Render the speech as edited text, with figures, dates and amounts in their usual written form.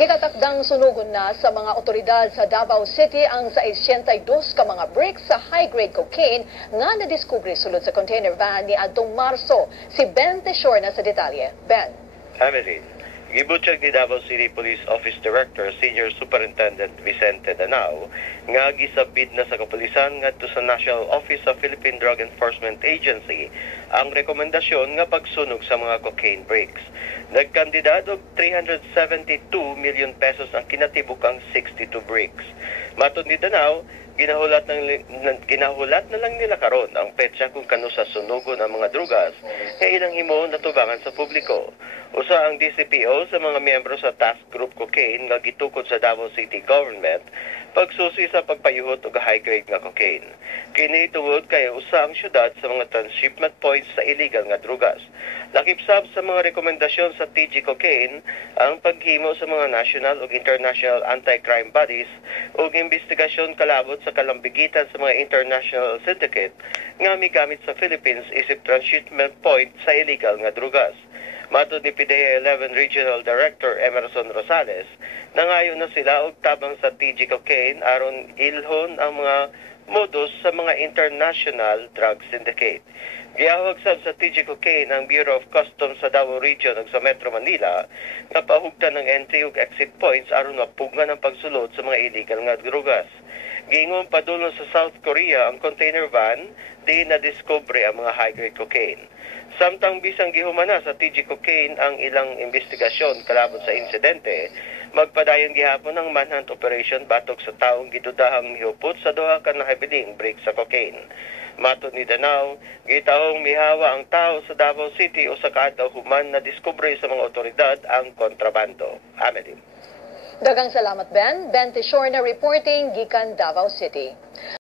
Gikatakdang sunugon na sa mga otoridad sa Davao City ang 62 ka mga bricks sa high-grade cocaine nga nadiskubre sulod sa container van ni adtong Marso. Si Ben Teshor na sa detalye. Ben. Amelin, gibutyag ni Davao City Police Office Director Senior Superintendent Vicente Danao nga gisabid na sa kapulisan ngadto sa National Office of Philippine Drug Enforcement Agency ang rekomendasyon nga pagsunog sa mga cocaine bricks. Nagkandidat og 372 million pesos ang kinatibukang 62 bricks. Matod ni Danao, ginahulat na lang nila karon ang petsa kung kano sa sunugon ang mga drugas kay ilang himo natubangan sa publiko. Usa ang DCPO sa mga miyembro sa Task Group Cocaine nga gitukod sa Davao City Government pagsusi sa pagpayuhot og high-grade nga cocaine. Kini tungod kay usa ang syudad sa mga transshipment points sa illegal nga drugas. Lakip-sab sa mga rekomendasyon sa TG Cocaine ang paghimo sa mga national ug international anti-crime bodies ug investigasyon kalabot sa kalambigitan sa mga international syndicate nga migamit sa Philippines isip transshipment point sa illegal nga drugas. Matod ni PDEA 11 Regional Director Emerson Rosales, nangayon na sila og tabang sa TG Cocaine aron ilhon ang mga modus sa mga international drug syndicate. Gihawag sab sa TG Cocaine ang Bureau of Customs sa Davao Region ug sa Metro Manila nga pahugtan ng entry ug exit points aron mapugngan ang pagsulod sa mga illegal nga drugas. Giingon padulong sa South Korea ang container van di nadiskubre ang mga high-grade cocaine. Samtang bisang gihumana sa TG Cocaine ang ilang investigasyon kalabot sa insidente, magpadayon gihapon ang manhunt operation batok sa taong gidudahang mihupot sa duha ka nahabiling brick sa cocaine. Matod ni Danao, gitahong mihawa ang tao sa Davao City o sa kaadlaw human na diskubre sa mga otoridad ang kontrabando. Amelin. Daghang salamat Ben. Ben Teshor na reporting gikan Davao City.